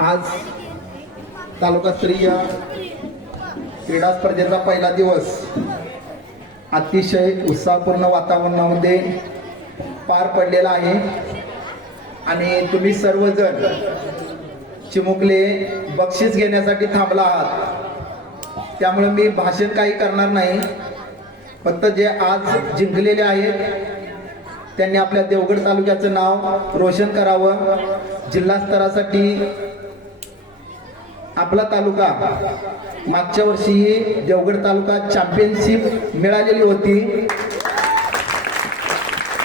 आज तालुकास्तरीय क्रीडा स्पर्धेचा पहिला दिवस अतिशय उत्साहपूर्ण वातावरणामध्ये पार पडलेला आहे आणि तुम्ही सर्वजण चिमुकले बक्षीस घेण्यासाठी थांबला आहात। त्यामुळे मी भाषण काही करणार नाही, फक्त जे आज जिंकलेले आहेत त्यांनी आपल्या देवगड तालुक्याचं नाव रोशन करावं। जिल्हा स्तरासाठी आपला तालुका मागच्या वर्षी देवगड तालुका चॅम्पियनशिप मिळालेली होती।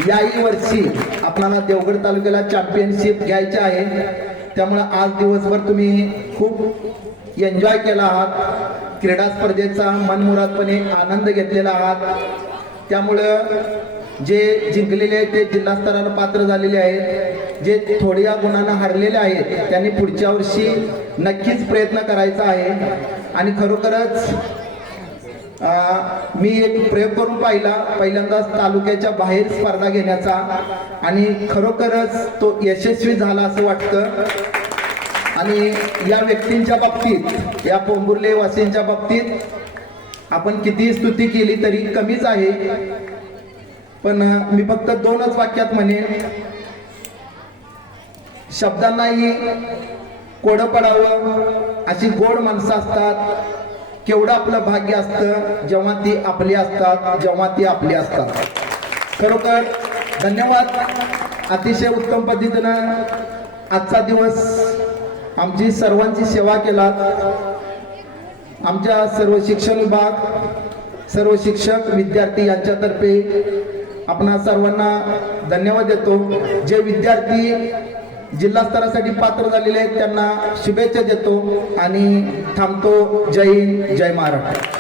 याही वर्षी आपल्याला देवगड तालुक्याला चॅम्पियनशिप घ्यायची आहे। त्यामुळे आज दिवसभर तुम्ही खूप एन्जॉय केला आहात, क्रीडा स्पर्धेचा मनमुरादपणे आनंद घेतलेला आहात। त्यामुळं जे जिंकलेले आहेत ते जिल्हा स्तराला पात्र झालेले आहेत, जे थोड्या गुणांना हरलेले आहेत त्यांनी पुढच्या वर्षी नक्कीच प्रयत्न करायचा आहे। आणि खरोखरच मी एक प्रयोग करून पाहिला, पहिल्यांदाच तालुक्याच्या बाहेर स्पर्धा घेण्याचा, आणि खरोखरच तो यशस्वी झाला असं वाटतं। आणि या व्यक्तींच्या बाबतीत, या पोंभुर्ले वासींच्या बाबतीत आपण किती स्तुती केली तरी कमीच आहे। पण मी फक्त दोनच वाक्यात म्हणेन, शब्दांनाही कोडं पडावं अशी गोड माणसं असतात। केवढं आपलं भाग्य असतं जेव्हा ती आपली असतात, जेव्हा ती आपली असतात। खरोखर धन्यवाद। अतिशय उत्तम पद्धतीनं आजचा दिवस आमची सर्वांची सेवा केलात। आमच्या सर्व शिक्षण विभाग, सर्व शिक्षक, विद्यार्थी यांच्यातर्फे आपणा सर्वांना धन्यवाद देतो। जे विद्यार्थी जिल्हा स्तरासाठी पात्र झालेले आहेत त्यांना शुभेच्छा देतो आणि थांबतो। जय हिंद, जय महाराष्ट्र।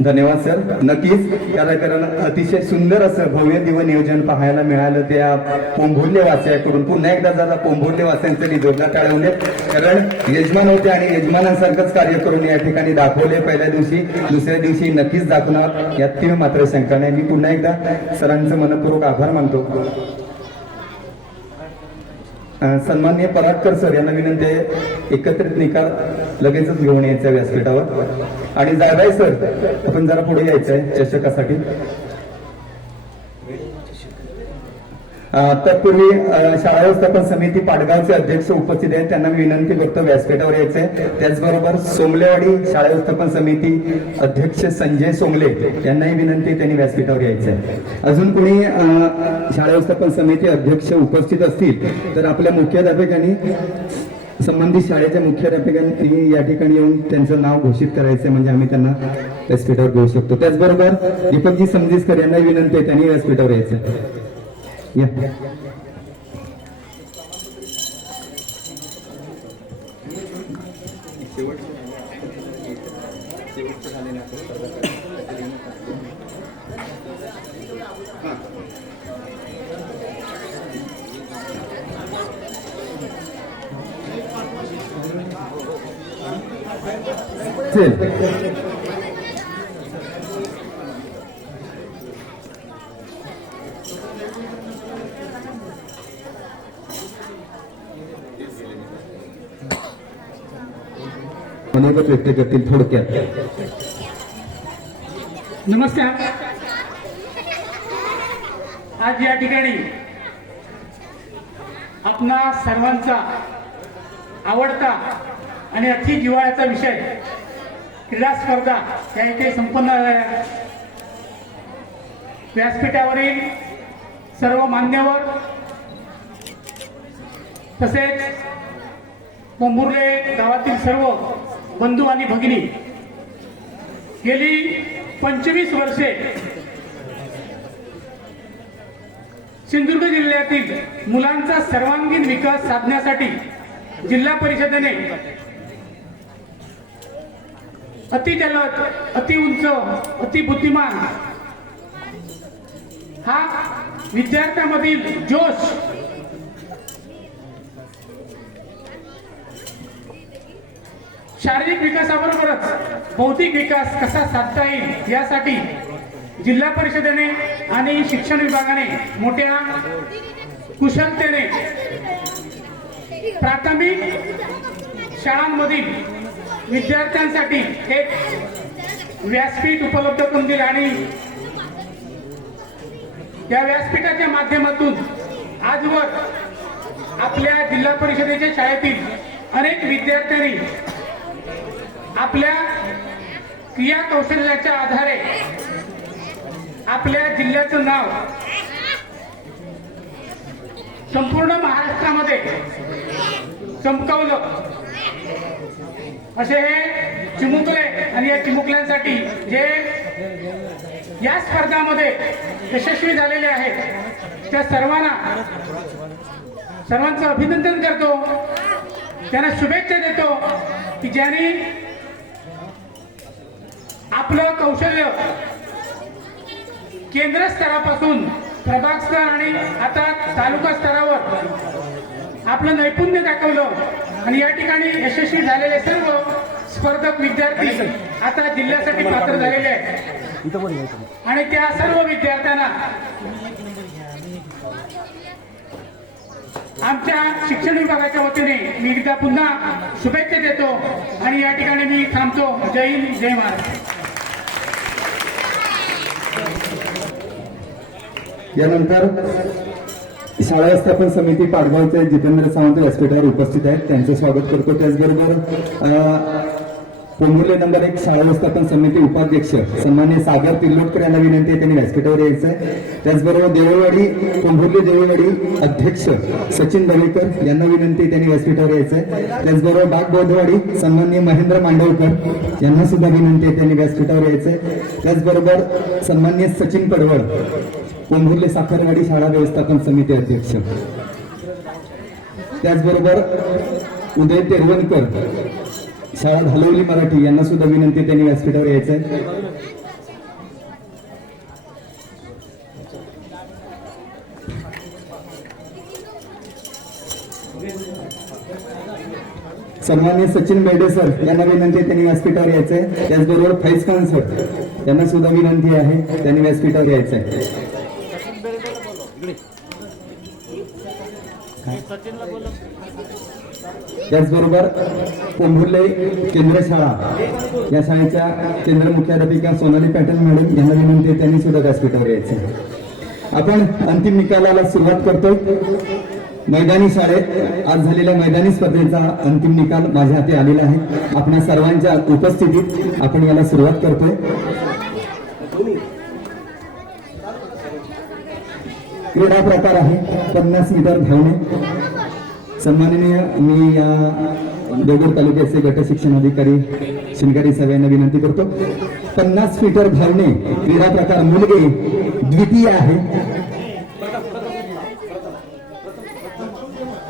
धन्यवाद सर। नक्कीच त्याला कारण अतिशय सुंदर असं भव्य दिव्य नियोजन पाहायला मिळालं त्या पोंभुर्ले वासियांकडून। पुन्हा एकदा जरा पोंभुर्ले वासियांचं निधोरला टाळवले, कारण यजमान होते आणि यजमानांसारखंच कार्य करून या ठिकाणी दाखवले। पहिल्या दिवशी, दुसऱ्या दिवशी नक्कीच दाखवणार यात तीव्र मात्र शंका नाही। मी पुन्हा एकदा सरांचं मनपूर्वक आभार मानतो। सन्माननीय पराडकर सर यांना विनंती आहे एकत्रित निकाल लगेचच घेऊन यायचा व्यासपीठावर। आणि जायबाई सर आपण जरा पुढे यायचंय चषकासाठी। तत्पूर्वी शाळा व्यवस्थापन समिती पाडगावचे अध्यक्ष उपस्थित आहेत, त्यांना मी विनंती करतो व्यासपीठावर यायचंय। त्याचबरोबर सोमलेवाडी शाळा व्यवस्थापन समिती अध्यक्ष संजय सोंगले यांनाही विनंती, त्यांनी व्यासपीठावर यायचंय। अजून कोणी शाळा व्यवस्थापन समिती अध्यक्ष उपस्थित असतील तर आपल्या मुख्याध्यापकांनी, संबंधित शाळेच्या मुख्याध्यापकांनी या ठिकाणी येऊन त्यांचं नाव घोषित करायचं, म्हणजे आम्ही त्यांना व्यासपीठावर घेऊ शकतो। त्याचबरोबर दीपकजी समजिसकर यांना विनंती आहे, त्यांनी व्यासपीठावर यायचं। या मनोगत व्यक्त करतील थोडक्यात। नमस्कार। आज या ठिकाणी आपणा सर्वांचा आवडता आणि अति जिव्हाळ्याचा विषय क्रीडा स्पर्धा या इथे संपन्न झाल्या। व्यासपीठावरील सर्व मान्यवर तसेच पोंभुर्ले गावातील सर्व बंधू आणि भगिनी गेली 25 वर्षे सिंधुदुर्ग जिल्ह्यातील मुलांचा सर्वांगीण विकास साधण्यासाठी जिल्हा परिषदेने अति जलद, अति उंच, अति बुद्धिमान हा विद्यार्थ्यांमधील जोश शारीरिक विकासाबरोबरच बौद्धिक विकास कसा साधता येईल यासाठी जिल्हा परिषदेने आणि शिक्षण विभागाने मोठ्या कुशलतेने प्राथमिक शाळांमधील विद्यार्थ्यांसाठी एक व्यासपीठ उपलब्ध करून दिले आणि या व्यासपीठाच्या माध्यमातून आजवर आपल्या जिल्हा परिषदेच्या शाळेतील अनेक विद्यार्थ्यांनी आपल्या क्रिया कौशल्याच्या आधारे आपल्या जिल्ह्याचं नाव संपूर्ण महाराष्ट्रामध्ये चमकवलं. असे हे चिमुकले आणि या चिमुकल्यांसाठी जे या स्पर्धामध्ये यशस्वी झालेले आहेत त्या सर्वांचं अभिनंदन करतो, त्यांना शुभेच्छा देतो की ज्यांनी आपलं कौशल्य केंद्र स्तरापासून प्रभाग स्तर आणि आता तालुका स्तरावर आपलं नैपुण्य दाखवलं आणि या ठिकाणी यशस्वी झालेले सर्व स्पर्धक विद्यार्थी आता जिल्ह्यासाठी पात्र झालेले आहेत आणि त्या सर्व विद्यार्थ्यांना आमच्या शिक्षण विभागाच्या वतीने मी एकदा पुन्हा शुभेच्छा देतो आणि या ठिकाणी मी थांबतो. जय हिंद, जय महाराष्ट्र. यानंतर शाळा व्यवस्थापन समिती पाडगावचे जितेंद्र सावंत व्यासपीठावर उपस्थित आहेत, त्यांचं स्वागत करतो. त्याचबरोबर पोंभुर्ले नंबर 1 शाळा व्यवस्थापन समिती उपाध्यक्ष सन्मान्य सागर तिल्लोटकर यांना विनंती आहे, त्यांनी व्यासपीठावर यायचं आहे. त्याचबरोबर देवळवाडी पोंभुर्ले देवळवाडी अध्यक्ष सचिन दवेकर यांना विनंती आहे, त्यांनी व्यासपीठावर यायचं आहे. त्याचबरोबर बाग बौद्धवाडी सन्मान्य महेंद्र मांडवकर यांना सुद्धा विनंती आहे, त्यांनी व्यासपीठावर यायचं आहे. त्याचबरोबर सन्मान्य सचिन पडवळ पोंभुर्ले साखरवाडी शाळा व्यवस्थापन समिती अध्यक्ष. त्याचबरोबर उदय तेरवणकर शाळा घालवली मराठी यांना सुद्धा विनंती, त्यांनी व्यासपीठावर यायचं आहे. सन्मान्य सचिन बेडे सर यांना विनंती, त्यांनी व्यासपीठावर यायचं आहे. त्याचबरोबर फैज खान सर यांना सुद्धा विनंती आहे, त्यांनी व्यासपीठावर यायचं आहे. त्याचबरोबर पोंभुर्ले केंद्र शाळा या शाळेच्या केंद्र मुख्याध्यापिका सोनाली पॅटर्न मॅडम यांना विनंती आहे, त्यांनी सुद्धा व्यासपीठावर यायचं. आपण अंतिम निकालाला सुरुवात करतो. मैदानी शाळेत आज झालेल्या मैदानी स्पर्धेचा अंतिम निकाल माझ्या हाती आलेला आहे. आपल्या सर्वांच्या उपस्थितीत आपण याला सुरुवात करतोय. क्रीडा प्रकार आहे 50 मीटर धावणे. सन्माननीय मी या देवगड तालुक्याचे गट शिक्षण अधिकारी शिंगारी साहेब यांना विनंती करतो. 50 मीटर धावणे क्रीडा प्रकार मुलगे द्वितीय आहे.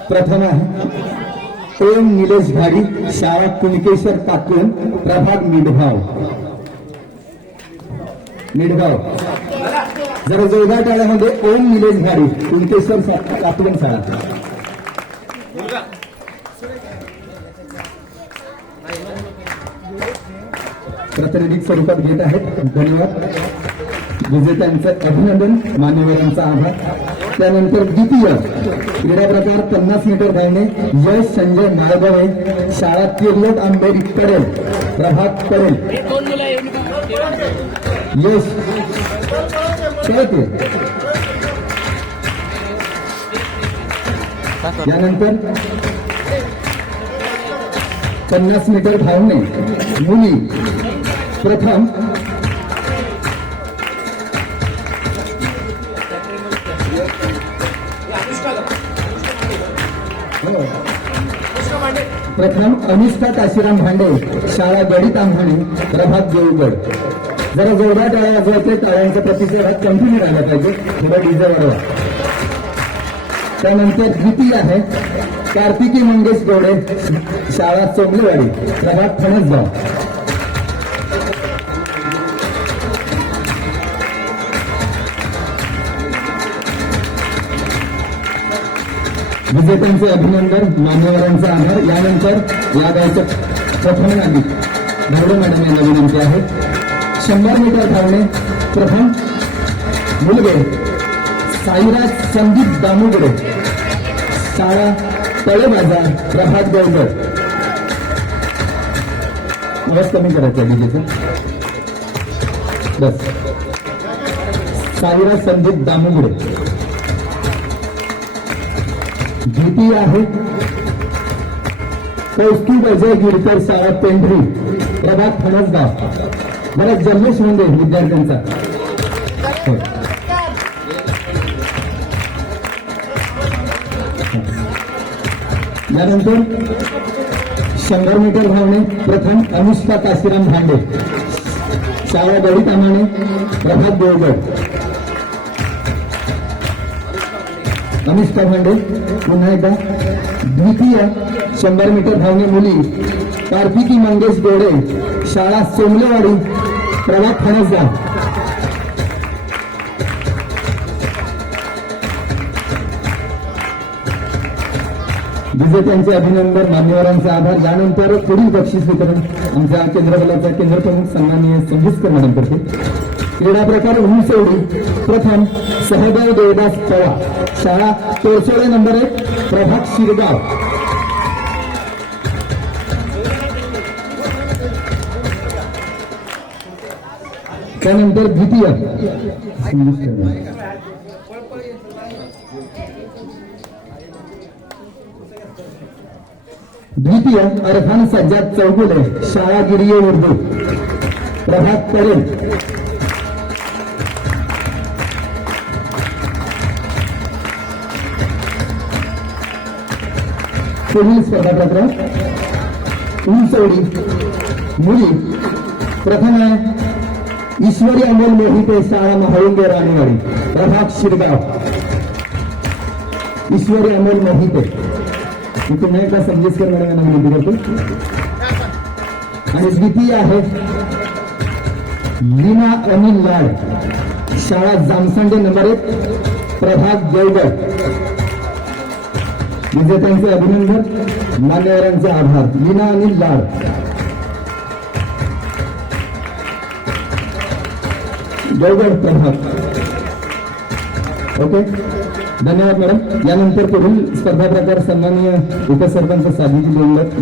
प्रथम आहे ओम निलेश घाडी शाळा कुणकेश्वर काकून प्रभाग मिडगाव. जरा जोरदार टाळ्यामध्ये ओम निलेश घाडी कुणकेश्वर काकून शाळा. प्रातिनिधिक स्वरूपात घेत आहेत. धन्यवाद. विजेत्यांचं अभिनंदन, मान्यवरांचा आभार. त्यानंतर द्वितीय क्रीडा प्रकार 50 मीटर धावणे यश संजय माळगावे शाळा तिर्लोट आंबेरी पडेल प्रभाग पडेल. यश कळते. यानंतर 50 मीटर धावणे मुली प्रथम अनुष्का काशीराम भांडे शाळा गडी तांभाणी प्रभाग देवगड. जरा जोरदार टाळ्या वाजवायचे. टाळ्यांच्या प्रतिसाद कंटिन्यू राहिला पाहिजे. थोडा डीजे वाढवा. त्यानंतर द्वितीय आहे कार्तिकी मंगेश गोडे शाळा चोंगलेवाडी प्रभाग फणसगाव. विजेत्यांचे अभिनंदन, मान्यवरांचा आभार. यानंतर या गावचं प्रथम नागरिक धवडे मॅडम यांना विनंती आहे. 100 मीटर धावणे प्रथम मुलगे साईराज संदीप दामुगडे शाळा तळे बाजार प्रभात गौडर. थोडंच कमी करायचं डीजेचं. बस. साईराज संदीप दामुगडे. द्वितीय आहे कौस्तुभ अजय गिरकर शाळा पेंढरी प्रभात फणसगाव. बराच जल्लोष म्हणजे विद्यार्थ्यांचा. हो. यानंतर 100 मीटर धावणे प्रथम अनुष्का काशीराम भांडे शाळा गणितामाने प्रभात देवगड. अनुष्का भांडे पुन्हा एकदा. द्वितीय 100 मीटर धावणे मुली कार्तिकी मंगेश गोडे शाळा सोमलेवाडी प्रभात फणसगाव. विजेत्यांचे अभिनंदन, मान्यवरांचे आभार. यानंतर पुढील बक्षीस वितरण आमच्या केंद्रबलाचा केंद्र प्रमुख सन्माननीय संगीतकर मॅडम करते. क्रीडा प्रकार उंच उडी प्रथम सहदेव देवदास पवार शाळा तोरसोळे नंबर 1 प्रभात शिरगाव. त्यानंतर द्वितीय अरफान सज्जाद चौगुले शाळा गिरिये उर्दू प्रभात परेल. पुढील स्पर्धा प्रकार उंच उडी मुली प्रथम आहे ईश्वरी अमोल मोहिते शाळा महाळुंगे राणीवाडी प्रभात शिरगाव. ईश्वरी अमोल मोहिते इथून एका संगीतकर मॅडम यांना विनंती करतो. आणि द्वितीय आहे लीना अनिल लाड शाळा जामसंडे नंबर 1 प्रभात देवगड. विजेत्यांचे अभिनंदन, मान्यवरांचे आभार. लीना अनिल लाड. देवगड प्रभात. ओके, धन्यवाद मॅडम. यानंतर पुढील स्पर्धा प्रकार सन्माननीय उपसरपंच साधीजी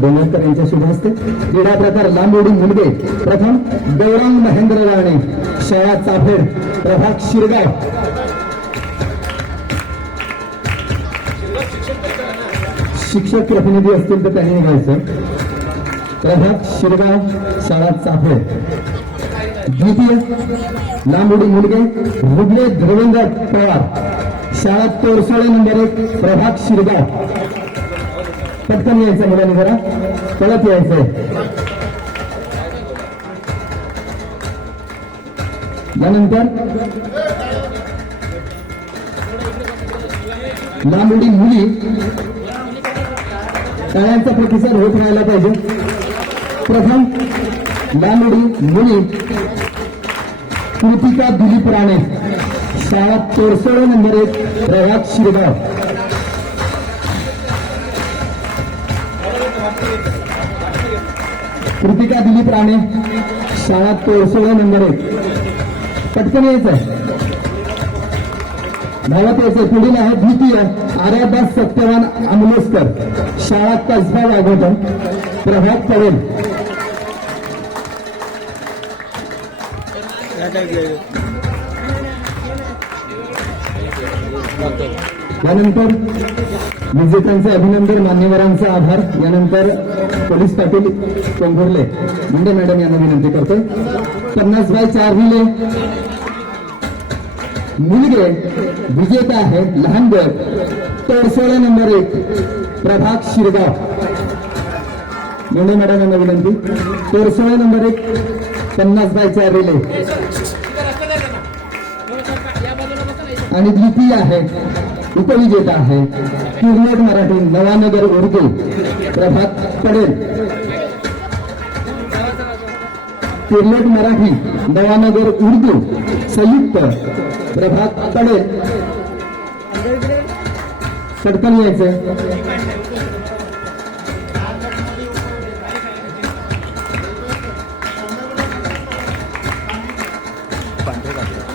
डोंगरकर यांच्या शुभ हस्ते. क्रीडा प्रकार लांब उडी मुलगे प्रथम गौरंग महेंद्र राणे शाळा चाफेड प्रभात शिरगाव. शिक्षक प्रतिनिधी असतील तर त्यांनी घ्यायचं. प्रभात शिरगाव शाळा चाफेड. द्वितीय लांब उडी मुलगे रुग्णे धर्मेंद्र पवार शाळा तोरसोळे नंबर 1 प्रभात शिरगाव. पटकन यायचं मुलांनी, जरा कळत यायचंय. यानंतर लांब उडी मुली टाळ्यांचा प्रतिसाद होत राहायला पाहिजे. प्रथम लांब उडी मुली कृतिका दिलीप राणे शाळा तोरसोळे नंबर 1 प्रभात शिरगाव. कृतिका दिलीप राणे शाळा तोरसोळे नंबर 1. पटकन यायचंय, धावत यायचंय. पुढील आहे द्वितीय आर्यादास सत्यवान अमलोस्कर शाळा कसबा वाघोटन प्रभात पवेल. यानंतर विजेत्यांचे अभिनंदन, मान्यवरांचा आभार. यानंतर पोलीस पाटील कोंभुर्ले मुंडे मॅडम यांना विनंती करतोय. 50/4 रिले मुलगे विजेता आहे लहान गट तोरसोळे नंबर 1 प्रभात शिरगाव. मुंडे मॅडम यांना विनंती. तोरसोळे नंबर 1 50/4 रिले. आणि द्वितीय आहे उपविजेता आहे किरलेट मराठी नवानगर उर्दू प्रभात पडेल. किरलेट मराठी नवानगर उर्दू संयुक्त प्रभात पडेल. पटकन यायचं. पांढरे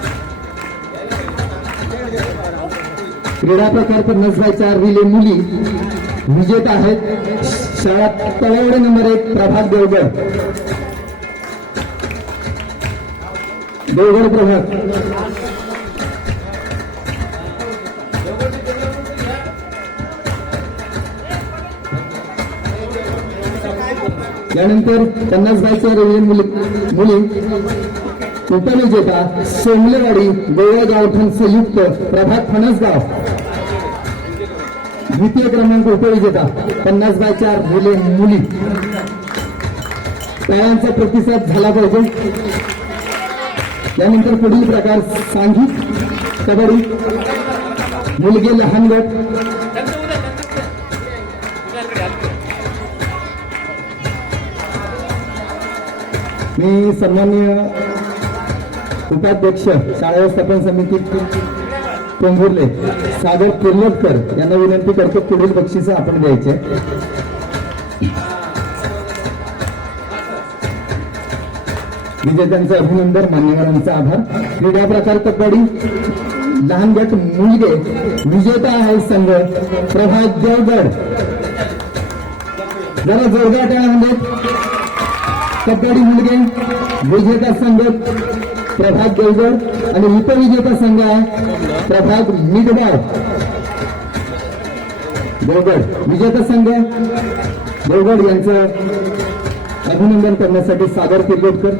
क्रीडा प्रकार 50/4 रिले मुली विजेता आहेत शाळा तळवडे नंबर 1 प्रभात देवगड. देवगड प्रभात. यानंतर 50/4 रिले मुली उपविजेता सोमलेवाडी गोवा गावठाण संयुक्त प्रभात फणसगाव. द्वितीय क्रमांक उपविजेता 50/4 रिले मुली. तळांचा प्रतिसाद झाला पाहिजे. यानंतर पुढील प्रकार सांघिक कबड्डी मुलगे लहान गट. मी सन्माननीय उपाध्यक्ष शाळा व्यवस्थापन समिती पोंभुर्ले सागर किर्लोस्कर यांना विनंती करतो पुढील बक्षीस आपण द्यायचे. विजेत्यांचं अभिनंदन, मान्यवरांचा आभार. क्रीडा प्रकार कबड्डी लहान गट मुलगे विजेता आहे संघ प्रभात देवगड. जरा जोरदार टाळ्या म्हणतात. कबड्डी मुलगे विजेता संघ प्रभात देवगड आणि उपविजेता संघ आहे प्रभात मिडगाव देवगड. विजेता संघ देवगड यांचं अभिनंदन करण्यासाठी सागर किर्लोस्कर.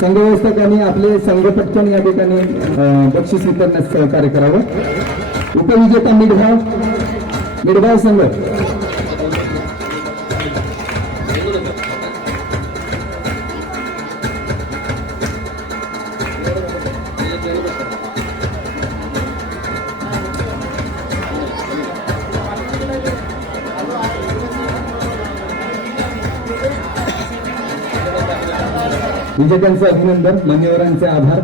संघ व्यवस्थापकांनी आपले संघ पटकन या ठिकाणी बक्षीस वितरण्यास सहकार्य करावं. उपविजेता मिडगाव संघ. विजेत्यांचं अभिनंदन, मान्यवरांचे आभार.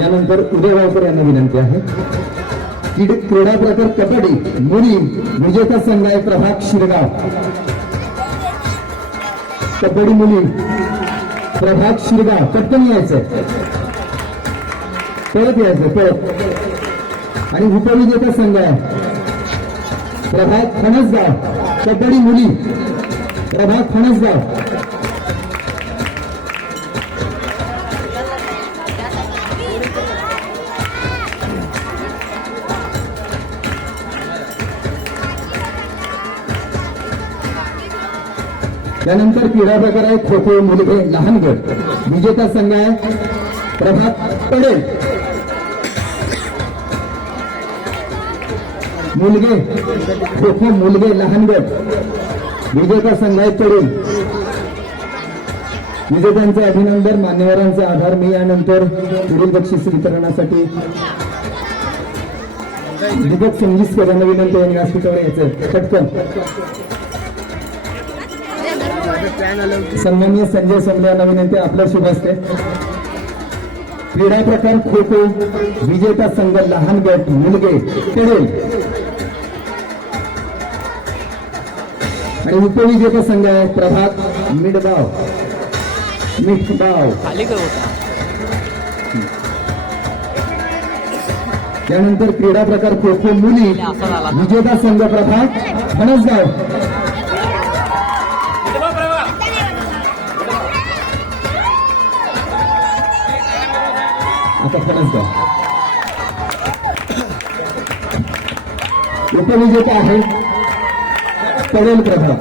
यानंतर उदय गावकर यांना विनंती आहे. क्रीडा प्रकार कबड्डी मुली विजेता संघ आहे प्रभात शिरगाव. कबड्डी मुली प्रभात शिरगाव. पटकन यायचं, पळत यायचं पळत. आणि उपविजेता संघ आहे प्रभात फणसगाव. कबड्डी मुली प्रभात फणसगाव. त्यानंतर क्रीडा प्रकार आहे खो खो मुलगे लहान गट. विजेता संघ आहे प्रभात पडेल. मुलगे खो खो मुलगे लहान गट. विजेता संघ आहे पडेल. विजेत्यांचे अभिनंदन, मान्यवरांचे आभार. मी यानंतर पुढील बक्षीस वितरणासाठी दीपक संगीसकर यांना विनंती आहे व्यासपीठावर यायचं पटकन. सन्माननीय संजय सोमले यांना विनंती आपल्या शुभ हस्ते. क्रीडा प्रकार खो खो विजेता संघ लहान गट मुलगे पेडेल आणि उपविजेता संघ आहे प्रभात मिडगाव. त्यानंतर क्रीडा प्रकार खो खो मुली विजेता संघ प्रभात फणसगाव. आता फणसगाव. उपविजेता आहे पडेल प्रभात.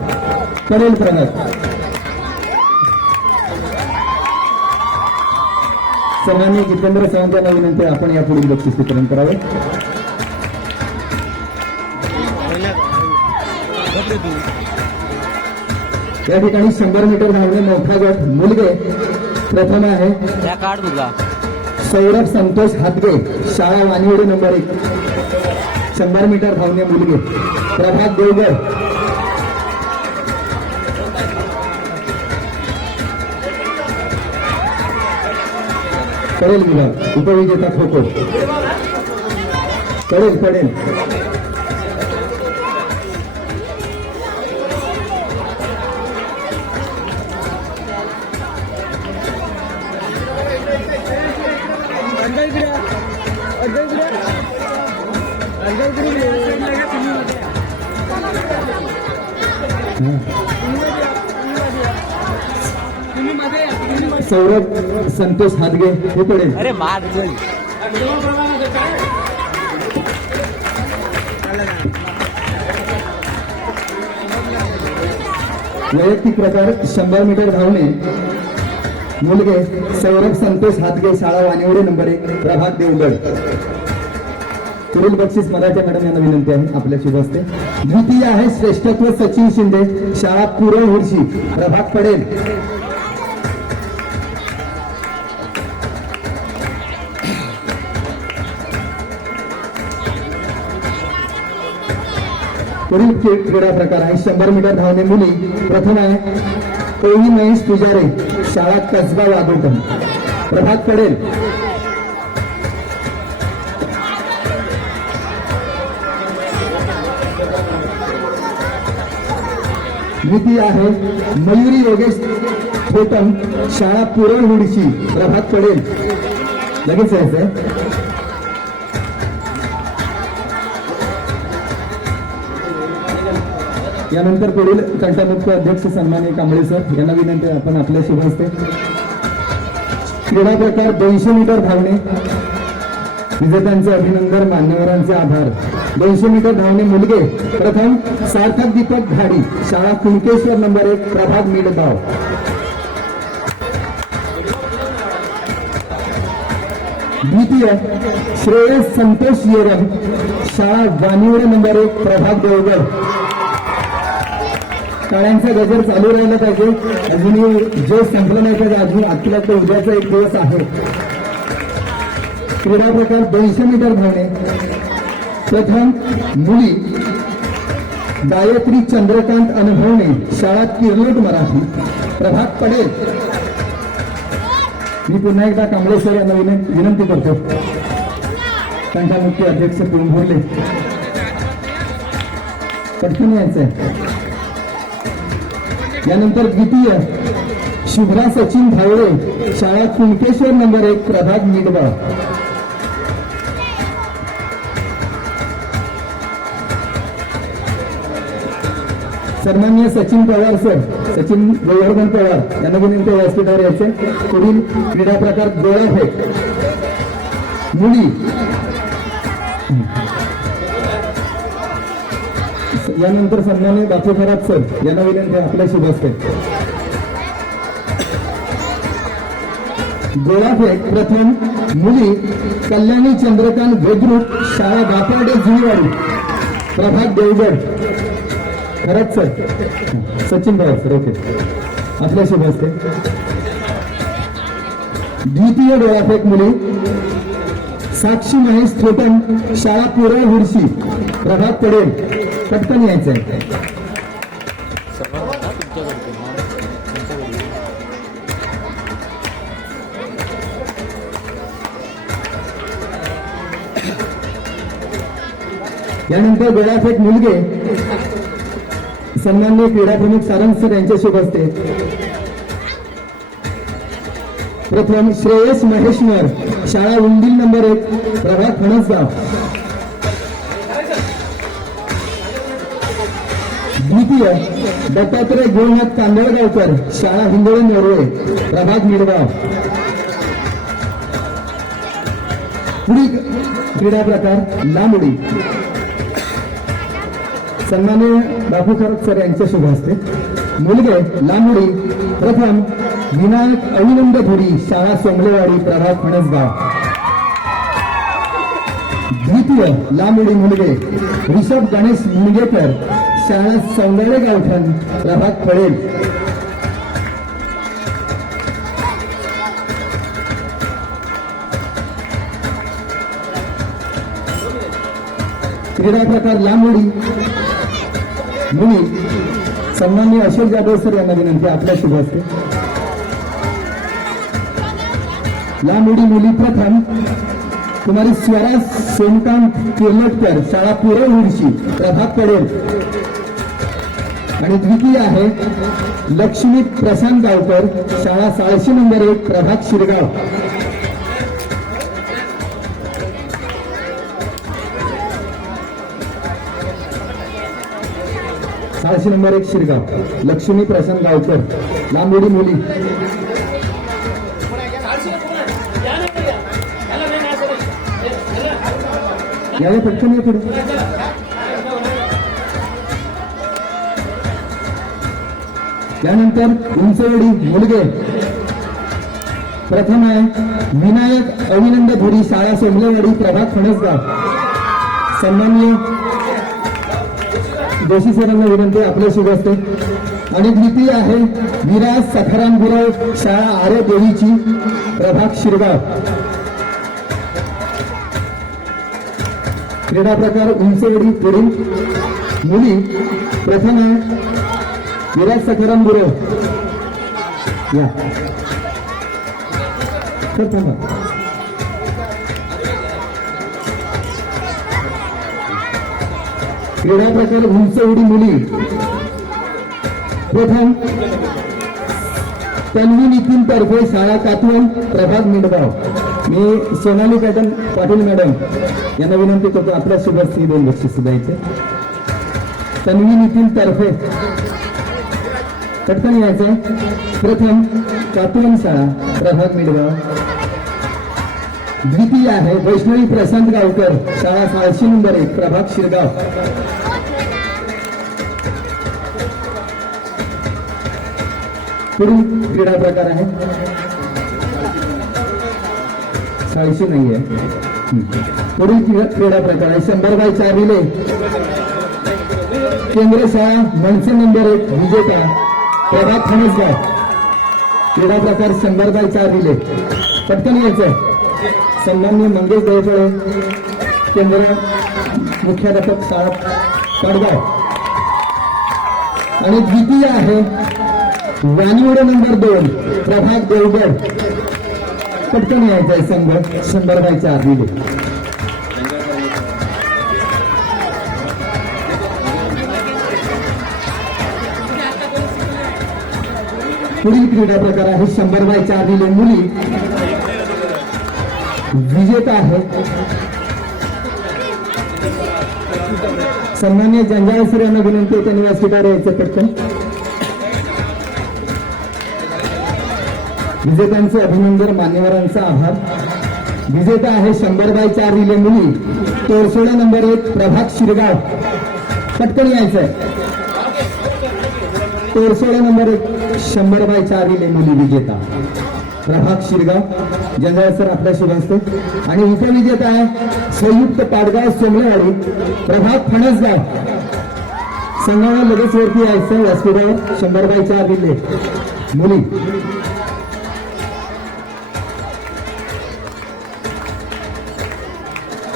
सन्माननीय जितेंद्र सावंत यांना विनंती आपण या पुढील बक्षीस वितरण करावे. या ठिकाणी 100 मीटर धावणे मोठा गट मुलगे प्रथम आहे सौरभ संतोष हातगे शाळा वानिवडी नंबर 1. 100 मीटर धावणे मुलगे प्रभात देवगड. पडेल विभाग उपविजेता खो खो पडेल. सौरभ संतोष हादगे हे पडेल. वैयक्तिक प्रकार 100 मीटर धावणे मुलगे सौरभ संतोष हादगे शाळा वानिवडे नंबर 1 प्रभाग देवगड. पुढील बक्षीस मराठे मॅडम यांना विनंती आहे आपल्या शुभ हस्ते. द्वितीय आहे श्रेष्ठत्व सचिन शिंदे शाळा कुरळ हुर्शी प्रभाग पडेल. पुढील क्रीडा प्रकार आहे 100 मीटर धावणे मुली. प्रथम आहे कोणी महेश पुजारे शाळा कसबा वाघोटन प्रभाग पडेल. द्वितीय आहे मयुरी योगेश थोटम शाळा पुरळ हुडशी प्रभाग पडेल. लगेच आहे. यानंतर पुढील तंटामुक्त अध्यक्ष सन्माननीय कांबळे सर यांना विनंती आपण आपल्या शुभ हस्ते. क्रीडा प्रकार 200 मीटर धावणे. विजेत्यांचे अभिनंदन, मान्यवरांचे आभार. 200 मीटर धावणे मुलगे. प्रथम सार्थक दीपक घाडी शाळा कुणकेश्वर नंबर 1 प्रभाग मिडगाव. द्वितीय श्रेयस संतोष येरम शाळा वानिवडे नंबर 1 प्रभाग देवगड. टाळ्यांचा गजर चालू राहिला पाहिजे. अजूनही जो संपलं नाही पाहिजे. अजून आपल्याला उद्याचा एक दिवस आहे. क्रीडा प्रकार 200 मीटर धावणे. प्रथम मुली गायत्री चंद्रकांत अनुभवणे शाळा किर्लोट मराठी प्रभाग पडेल. मी पुन्हा एकदा कांबळे सर यांना विनंती करतो. तंटामुक्ती अध्यक्ष कुंभोरले पटकन यायचंय. यानंतर द्वितीय शुभ्रा सचिन धावडे शाळा कुणकेश्वर नंबर 1 प्रभाग मिडगाव. सन्माननीय सचिन पवार सर, सचिन गोवर्धन पवार यांना विनंती व्यासपीठावर यायचे. पुढील क्रीडा प्रकार गोळाफेक मुली. यानंतर सन्माननीय बापू खरात सर यांना विनंती आपल्या शुभ हस्ते. गोळाफेक प्रथम मुली कल्याणी चंद्रकांत भेद्रुक शाळा बापाडे जुईवाडी प्रभाग Devgad. Kharat sir, Sachin Pawar sir okay आपल्या शुभ हस्ते. द्वितीय गोळाफेक मुली साक्षी महेश थोटन शाळा पुरळ हुडशी प्रभाग पडेल. पटकन यायचंय. यानंतर गोळाफेक मुलगे सन्माननीय क्रीडा प्रमुख सारंग सर यांच्या शुभ हस्ते. प्रथम श्रेयस महेश्वर शाळा उंदील नंबर 1 प्रभाग फणसगाव. द्वितीय दत्तात्रय गोळनाथ कांदळगावकर शाळा हिंगोळे नरवळे प्रभाग मिडगाव. पुढील क्रीडा प्रकार लांबडी. सन्माननीय बापू खरत सर यांच्या शुभ हस्ते. मुलगे लांबडी. प्रथम विनायक अविनंद धुरी शाळा सोमलेवाडी प्रभाग फणसगाव. द्वितीय लांबडी मुलगे ऋषभ गणेश मुंगेकर शाळा सौंदर्य गावठण प्रभाग पडेल. क्रीडा प्रकार लांबडी मुली. सन्माननीय अशोक जाधव सर यांना विनंती आपल्या शुभ हस्ते. लांबडी मुली. प्रथम कुमारी स्वरा सोमकांत किर्लटकर शाळा पुरळ हुडशी प्रभाग पडेल. आणि द्वितीय आहे लक्ष्मी प्रशांत गावकर शाळा 600 नंबर 1 प्रभाग शिरगाव. 600 नंबर 1 शिरगाव लक्ष्मी प्रशांत गावकर लांब उडी मुली याला पटकन ये पुढे त्यानंतर उंचवडी मुलगे प्रथम आहे विनायक अविनंद धुरी शाळा सोमलेवाडी प्रभाग फणसगाव सन्माननीय जोशी सरांना विनंती आपल्या शुभ असते आणि द्वितीय आहे विराज सखाराम गुरव शाळा आर्य देवीची प्रभाग शिरगाव क्रीडा प्रकार उंचवडी पुढील मुली प्रथम आहे विराज सखाराम गुरव या तर थांबा क्रीडा प्रकार उंच उडी मुली प्रथम तन्वी नितीन तर्फे शाळा कातवन प्रभाग मिंडगाव मी सोनाली पॅटर्न पाटील मॅडम यांना विनंती करतो आपल्या शुभस्थी 2 बक्षीस द्यायचे तन्वी नितीन तर्फे पटकन यायचं प्रथम कातवन शाळा प्रभाग मिंडगाव द्वितीय आहे वैष्णवी प्रशांत गावकर शाळा 600 नंबर 1 प्रभाग शिरगाव पुढील क्रीडा प्रकार आहे 600 नाहीये पुढील क्रीडा प्रकार आहे 100x4 रिले केंद्र शाळा मनसे नंबर 1 विजेता प्रभाग फणसगाव क्रीडा प्रकार 100x4 रिले पटकन यायचं सन्माननीय मंगेश दयफळे केंद्र मुख्याध्यापक शाळा पाडगाव आणि द्वितीय आहे वानिवडे नंबर 2 प्रभाग देवगड पटकन यायचा आहे संघ 100x4 रिले पुढील क्रीडा प्रकार आहे 100x4 रिले मुली विजेता आहे सन्मान्य जंजाळसर यांना विनंती आहे त्यांनी व्यासपीठावर यायचं पटकन विजेत्यांचे अभिनंदन मान्यवरांचा आभार विजेता आहे 100x4 रिले मुली तोरसोडा नंबर 1 प्रभाग शिरगाव पटकन यायचंय तोरसोडा नंबर 1 100x4 रिले मुली विजेता प्रभाग शिरगाव जंजाळसर आपल्या शुभ असते आणि इथे विजेता आहे संयुक्त पाडगाव सोमलेवाडी प्रभाग फणसगाव संघाला लगेच वरती यायचं व्यासपीठावर 100x4 रिले मुली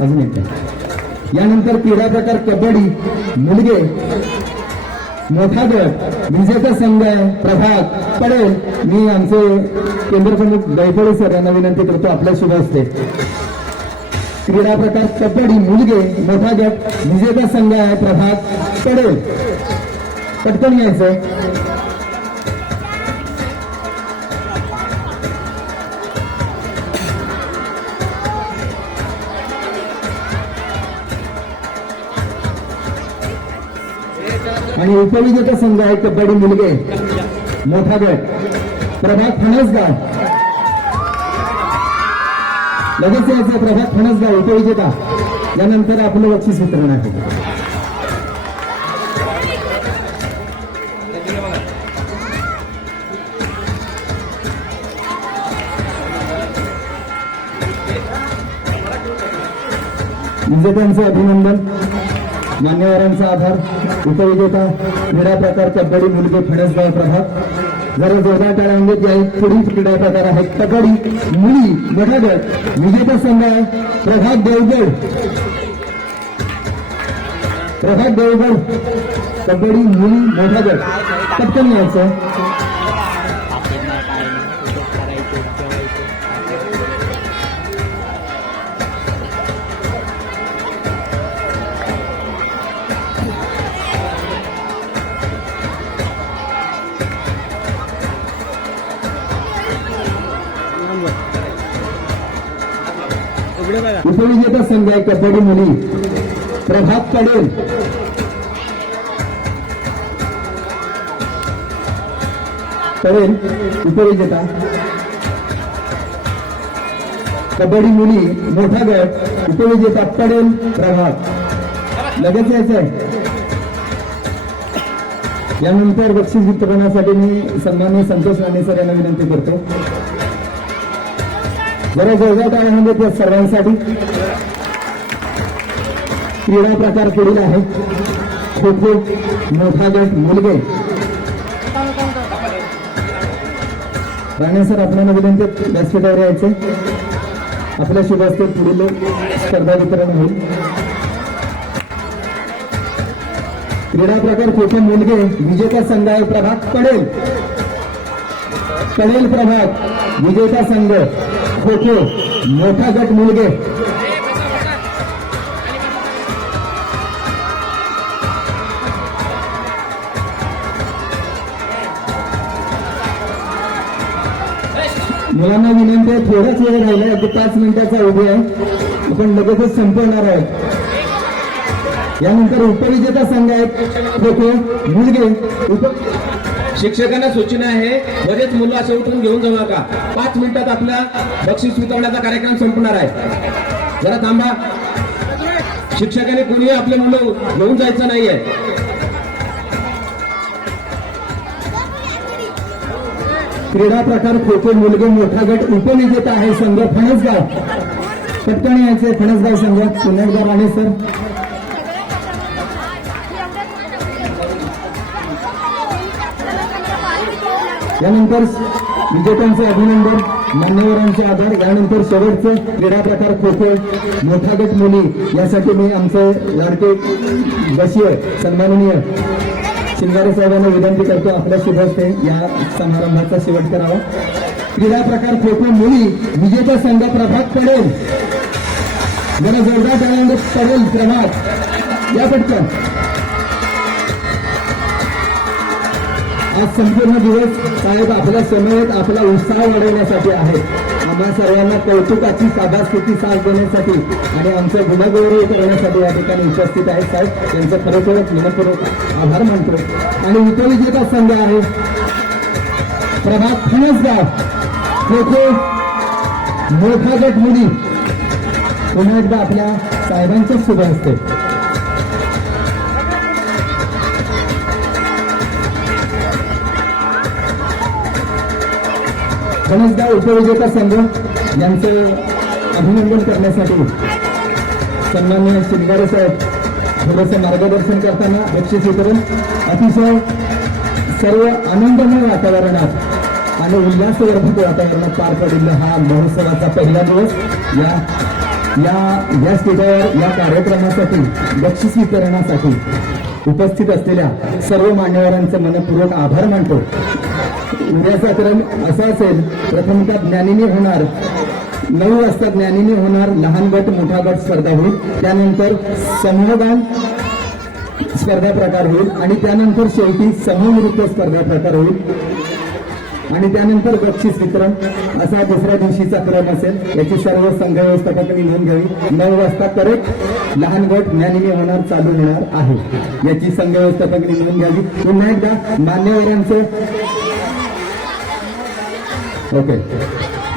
अजून एक यानंतर क्रीडा प्रकार कबड्डी मुलगे मोठा गट विजेता संघ आहे प्रभाग पडेल मी आमचे केंद्र प्रमुख दैफळे सर यांना विनंती करतो आपल्या शुभ असते क्रीडा प्रकार कबड्डी मुलगे मोठा गट विजेता संघ आहे प्रभाग पडेल पटकन यायचं आणि उपविजेता संघ आहे कबड्डी मुलगे मोठा गट प्रभाग फणसगाव लगेच यायचं प्रभाग फणसगाव उपविजेता यानंतर आपलं बक्षीस वितरण आहे विजेत्यांचं अभिनंदन मान्यवरांचा आभार उपविजेता क्रीडा प्रकार कबड्डी मुलगे फणसगाव प्रभाग जरा जोरदार टाळ्या पुढील क्रीडा प्रकार आहे कबड्डी मुली मोठा गट विजेता संघ आहे प्रभाग देवगड कबड्डी मुली मोठा गट पटकन यायचं उपविजेता संघ आहे कबड्डी मुली प्रभाग पडेल पडेल उपविजेता. कबड्डी मुली मोठा गट उपविजेता पडेल प्रभात. लगेच यायचंय. यानंतर बक्षीस वितरणासाठी मी सन्माननीय संतोष राणे सर यांना विनंती करतो. जरा जोरदार टाळ्या म्हणजे त्या सर्वांसाठी. क्रीडा प्रकार पुढील आहे. खो खो मोठा गट मुलगे. राणे सर आपल्याला विनंती व्यासपीठावर यायचे. आपल्या शुभ हस्ते पुढील स्पर्धा वितरण होईल. क्रीडा प्रकार खो खो मुलगे विजेता संघ आहे प्रभात पडेल. पडेल प्रभात विजेता संघ खो खो मोठा गट मुलगे. मुलांना विनंती आहे, थोडाच वेळ राहिला, अगदी 5 मिनिटाचा उभे आहे. आपण लगेचच संपवणार आहोत. यानंतर उपविजेता संघ आहेत खो खो मुलगे. शिक्षकांना सूचना आहे, बरेच मुलं असे उठून घेऊन जाऊ नका. 5 मिनिटात आपला बक्षीस वितरणाचा कार्यक्रम संपणार आहे. जरा थांबा. शिक्षकांनी कोणीही आपले मुलं घेऊन जायचं नाहीये. क्रीडा प्रकार खो खो मुलगे मोठा गट उपविजेता आहे संघ फणसगाव. पटकन यायचे फणसगाव संघ. पुन्हा एकदा राणे सर. यानंतर विजेत्यांचे अभिनंदन, मान्यवरांचे आभार. यानंतर शेवटचे क्रीडा प्रकार खो खो मोठा गट मुली यासाठी मी आमचे लाडके बशीय सन्माननीय शिंगारे साहेबांना विनंती करतो आपल्या शुभ हस्ते या समारंभाचा शेवट करावा. क्रीडा प्रकार खो खो मुली विजेता संघ प्रभात पडेल. जरा जोरदार टाळ्यांनी पडेल प्रभात. या पटकन. आज संपूर्ण दिवस साहेब आपल्या समवेत आपला उत्साह वाढवण्यासाठी आहे. आम्हा सर्वांना कौतुकाची शाबासकीची साथ देण्यासाठी आणि आमचं गुणगौरव करण्यासाठी या ठिकाणी उपस्थित आहेत. साहेब त्यांचं खरोखरच मनपूर्वक आभार मानतो. आणि उपविजेता संघ आहे प्रभात फणसगाव खो खो मोठा गट मुली. पुन्हा एकदा आपल्या साहेबांचं शुभ हस्ते. फणसगाव उपविजेता संघ यांचे अभिनंदन करण्यासाठी सन्माननीय शिंगारे साहेब थोडंसं मार्गदर्शन करताना बक्षीस वितरण अतिशय सर्व आनंदमय वातावरणात आणि उल्हासवर्धक वातावरणात पार पडलेला हा महोत्सवाचा पहिला दिवस. या स्टेजवर या कार्यक्रमासाठी बक्षीस वितरणासाठी उपस्थित असलेल्या सर्व मान्यवरांचे मनपूर्वक आभार मानतो. उद्याचा क्रम असा असेल, प्रथमतः ज्ञानिनी होणार 9 वाजता ज्ञानिनी होणार, लहान गट मोठा गट स्पर्धा होईल. त्यानंतर समूहगान स्पर्धा प्रकार होईल आणि त्यानंतर शेवटी समूह नृत्य स्पर्धा प्रकार होईल आणि त्यानंतर बक्षीस वितरण असा दुसऱ्या दिवशीचा क्रम असेल. याची सर्व संघ व्यवस्थापकांनी नोंद घ्यावी. 9 वाजता करेक्ट लहान गट ज्ञानिनी होणार चालू होणार आहे. याची संघ व्यवस्थापकांनी नोंद घ्यावी. पुन्हा एकदा मान्यवरांचे ओके.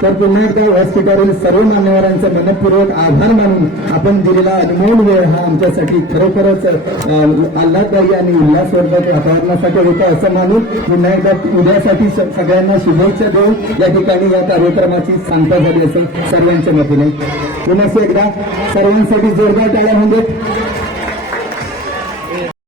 तर पुन्हा एकदा व्यासपीठावरील सर्व मान्यवरांचा मनपूर्वक आभार मानून आपण दिलेला अनमोल वेळ हा आमच्यासाठी खरोखरच आल्हाददायी आणि उल्हासवर्धक वातावरणासाठी होता असं मानून पुन्हा एकदा उद्यासाठी सगळ्यांना शुभेच्छा देऊन या ठिकाणी या कार्यक्रमाची सांगता झाली असेल सर्वांच्या मतीने. पुन्हा एकदा सर्वांसाठी जोरदार टाळ्या म्हणजे